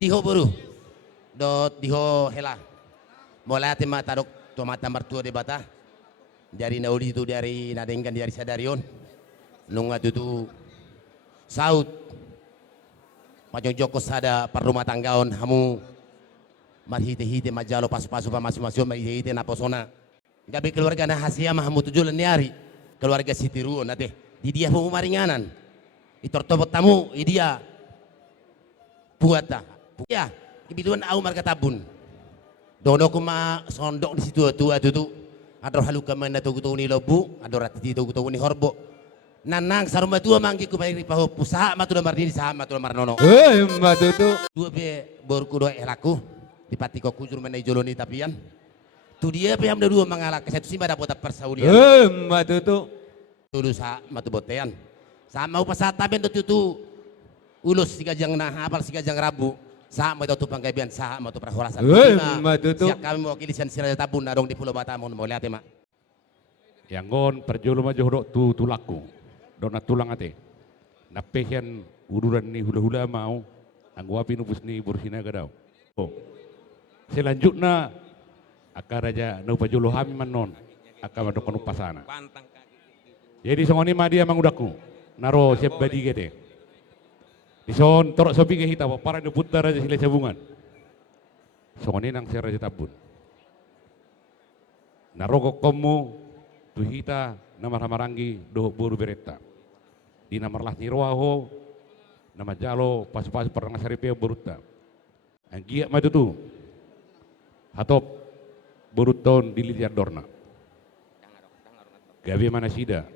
Diho buru, dot diho hela. Mulai tema taruk tomata mertua de bata. Dari nauli itu dari nadengkan dari sadarion. Nunga itu saut. Majong joko sada perumah tanggaon hamu marhite-hite majalo pasu-pasu pamasuk-masuk marhite-hite naposona. Gabi keluarga na hasia mahamu tujulan niari. Keluarga Sitiruon nate. Di dia pemaringanan. Itortobot tamu i dia buata. Ya, kibituan au marga tabun. Dono kuma sondok di situ tua tutu. Ador haluka mana tu ni lobu, ador rati tu ni horbo. Nanang saruma tua mangki ku bayri paho pusaha matu lamar dini saha matu lamar nono. Matutu. Dua be borku doa elaku dipati ko kujur mana joloni tapian. Tu dia pe hamda dua mangalak satu simba dapat persaulian. Matutu. Tulu saha matu botean. Sama upasa tabian tu ulus si gajang nah apal si gajang rabu. Saha mau tu panggabian saha mau tu prahorasan. Matutu. Siap kami mewakili Siraja Tabun adong di Pulau Batamon mau lihat mak. Yang gon perjolo mah jodoh tu laku. Dona tulang ate. Napehian ururan ni hula-hula mau anggo api nupus ni bursina gadau. Oh. Selanjutnya akar raja no pajolo hami manon akar madokon upasana. Jadi songoni mah dia mangudaku. Naro siap badi gede. Dison torok sopi ke hita para de putar aja sila sabungan. Songoni nang Siraja Tabun. Naroko komu tu hita namar hamarangi do buru bereta. Di namar lah niroaho nama jalo pas-pas perang saripeo beruta. Anggia maju tu. Hatop beruton di lidian dorna. Gawe mana sida.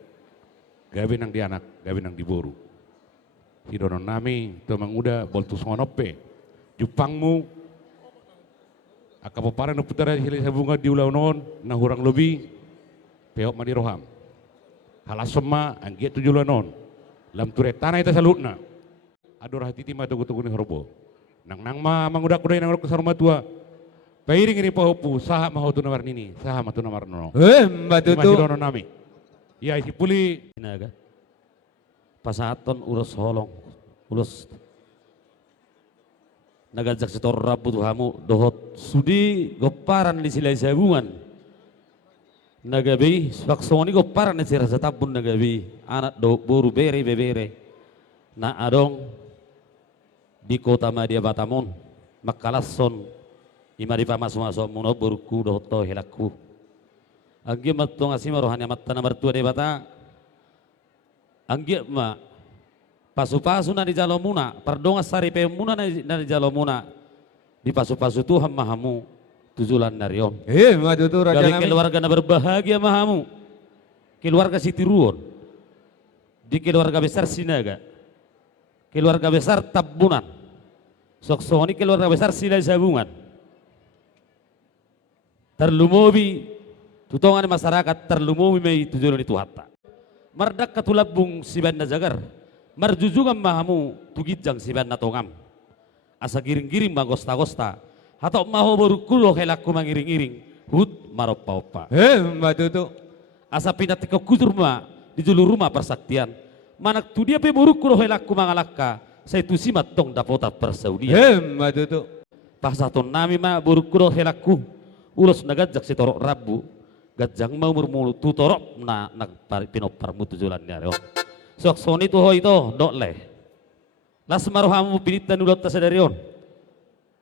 Gawe nang di anak, gawe nang di boru. Si dono nami to manguda boltus ngonope. Jupangmu akapaparan no putara sila sabunga di ulau non na hurang lebih peok madi roham. Halasema anggia tujulan non. Lam ture tanah ita salutna. Ador hati tima tugu-tugu ni horbo. Nang ma manguda kudai nang rok saruma tua. Pairing ini pahopu saha mahu tu namar nini, saha matu namar nono. Matutu. Masih dono nami. Ya isi puli Naga. Pasaton urus holong, urus nagajak setor rabu tuhamu dohot sudi goparan di silai sabungan. Nagabi swaksoni goparan di Siraja Tabun nagabi anak do boru bere bebere. Na adong di kota Madia Batamon makalason imari pamas-masok muno boruku dohoto helaku. Agi matong asima rohani matta nomor 2 de bata. Anggia ma pasu-pasu na di jalo muna pardonga sari pe muna na di jalo muna di pasu-pasu Tuhan mahamu tujulan narion. Matutu raja Gabi nami. keluarga na berbahagia mahamu. Keluarga Sitiruon. Di keluarga besar Sinaga. Keluarga besar Tabunan. Soksoni keluarga besar Silai Sabungan. Terlumobi tutongan masyarakat terlumobi mai tujulan itu hatta. Mardak katulabung si banda jagar. Marjujungan mahamu tugijang si banda tongam. Asa giring-giring magosta-gosta. Hatok maho borukulo helaku mangiring-iring. Hud maropa-opa. Matutu. Asa pinatiko kutur ma di julu rumah persaktian. Manak tu dia pe borukulo helaku mangalaka. Saya tu simat tong dapota persaudian. Matutu. Pasaton nami ma borukulo helaku. Ulos nagajak si torok rabu. Gajang mau bermulu tu torok na pinopar mutu jualannya. Sok soni tu ho itu dok leh. Las marohamu pinitan ulot tasadarion.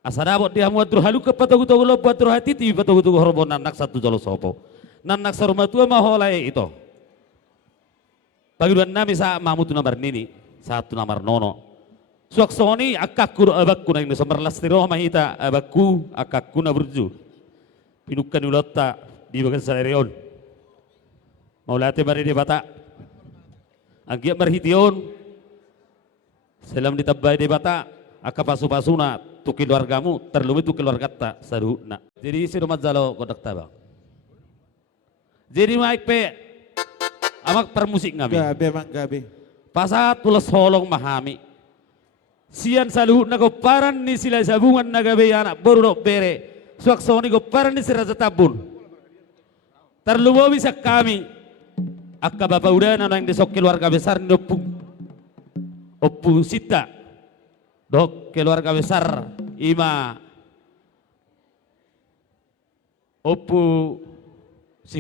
Asadabot dia muat terhalu ke patogu-togu lo buat terhati ti patogu-togu horbo nanak satu jalo sopo. Nanak saruma tua maholai itu. Paguluan nami sa mamu tu namar nini satu namar nono. Sok soni akakku abakku nang semerlas tiroh mahita abakku akakku na berju. Pinukan ulot ta di bagian sadarion. Maulate bari di bata. Anggia marhition. Selam ditabay di bata. Aka pasu-pasuna tu keluargamu terlebih tu keluarga ta saruhna. Jadi si rumah jalo kodak tabang. Jadi maik pe amak permusik ngami. Gabe mang gabe. Pasat tulas holong mahami. Sian saluhna ko paran ni Silai Sabungan nagabe anak baru bere. Swaksoni ko paran ni Siraja Tabun. Terlalu bisa kami akka bapak udah nang desok keluarga besar opu sita dok keluarga besar ima Opu si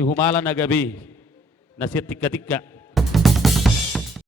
Humala na gabi na siya tika-tika